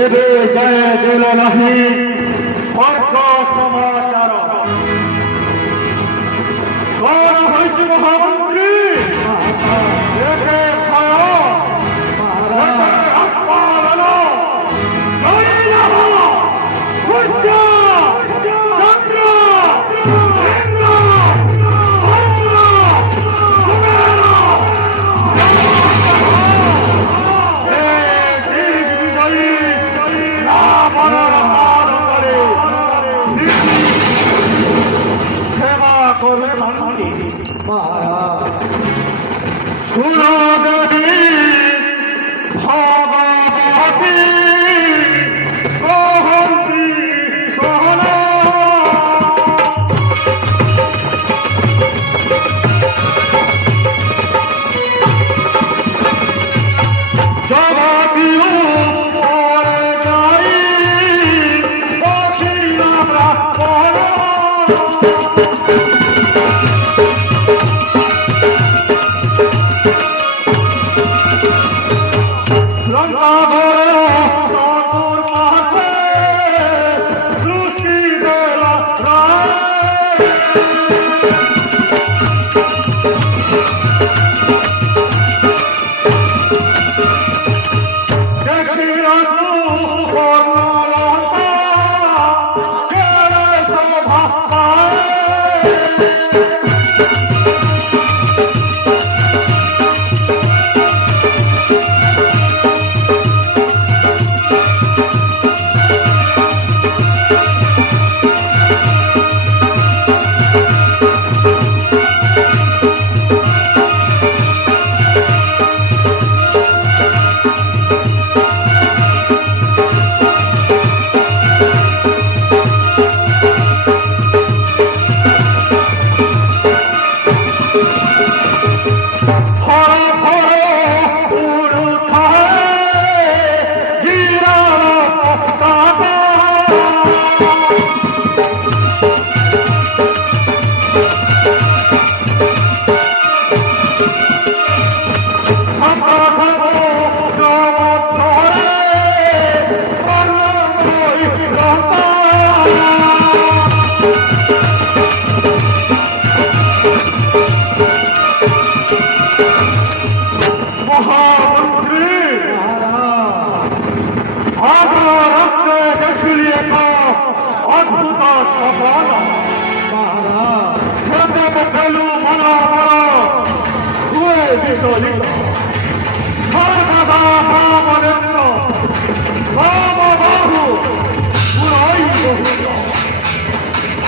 ଏବେ ଯାଏ ଦେଲ ନାହିଁ ଅର୍କ ସମାଚାର। କଣ ହୋଇଛି ମହାମନ୍ତ୍ରୀ? ଏତେ ଭୟ, ଏତେ ଅପମାନ, ଦରିଦ୍ର, ସୂର୍ଯ୍ୟ, ଚନ୍ଦ୍ର, ଇନ୍ଦ୍ର, ଅରୁଣ, କୁବେର, সেবা করে সুরদেবী ভগবতী কহন্তি সহন জগতীয় পরে যাই অখিলা ব্রাহ্মণ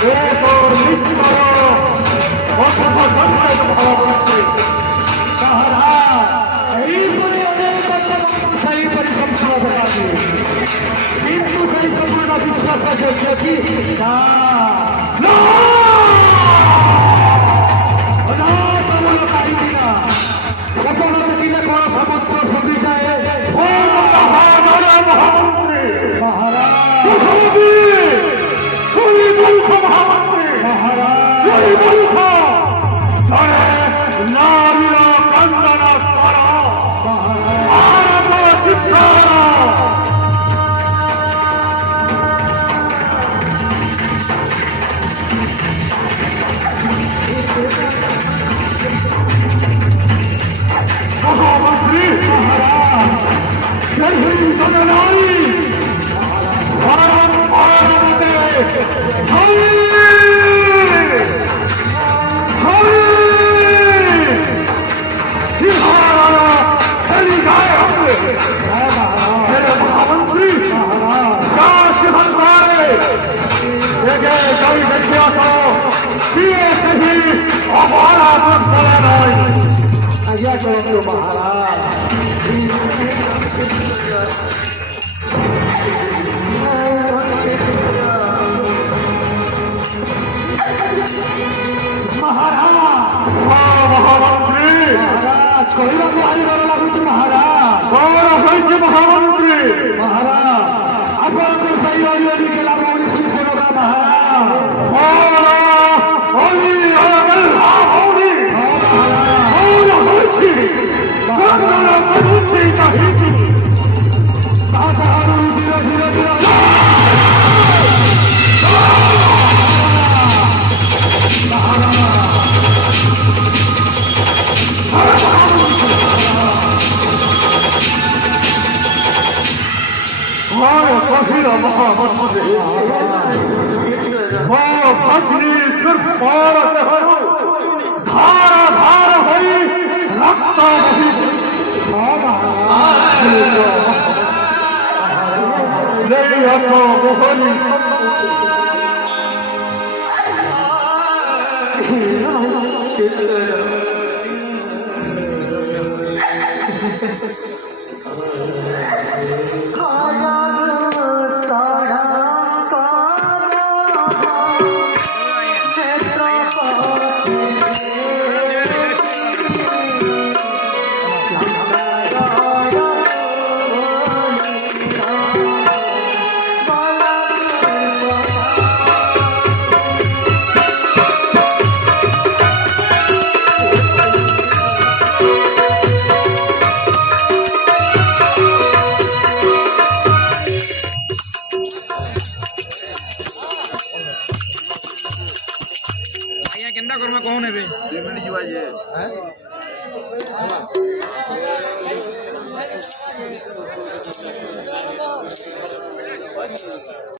ଏକ ନିଶ୍ଚୟ ଅଶୋକ ସଂକେତ ଭାବନ୍ତି ଏହିପରି ଅନେକ ସେହିପରି ସମ୍ପୂର୍ଣ୍ଣ ଦେଖାନ୍ତି କିନ୍ତୁ ସେହି ସମ୍ପୂର୍ଣ୍ଣ ବିଶ୍ୱାସ ଯୋଗ୍ୟ କି ନା କାହିଁକି ନା ସଫଳ ଦେଖିଲେ କଣ ସମୁଦ୍ର ଶୁଖିଯାଏ ମହାମନ୍ତ୍ରୀ ମହାରାଜ ଜଣେ ନାରୀର କନ୍ଦନ ସ୍ୱର ଭାରତ ଚିତ୍ର মহামন্ত্রী সেই জনে নারী ভারত ভারতে মহামন্ত্রী ଆଜ୍ଞା କରନ୍ତୁ ମହାରାଜ মহামন্ত্রী মহারাজ କହିବାକୁ ଭାରି ଭଲ ଲାଗୁଛି ମହାରାଜ କଣ ହୋଇଛି ମହାମନ୍ତ୍ରୀ ମହାରାଜ ଆପଣଙ୍କ ସେଇ ଅଲିଅଲି ଗଲା ମଣିଷ ସେବା ମହାରାଜ ଧାର ଧାର ହୋଇ ରକ୍ତ ମୋହନି କେନ୍ତା କର୍ମା କହୁନ ଏବେ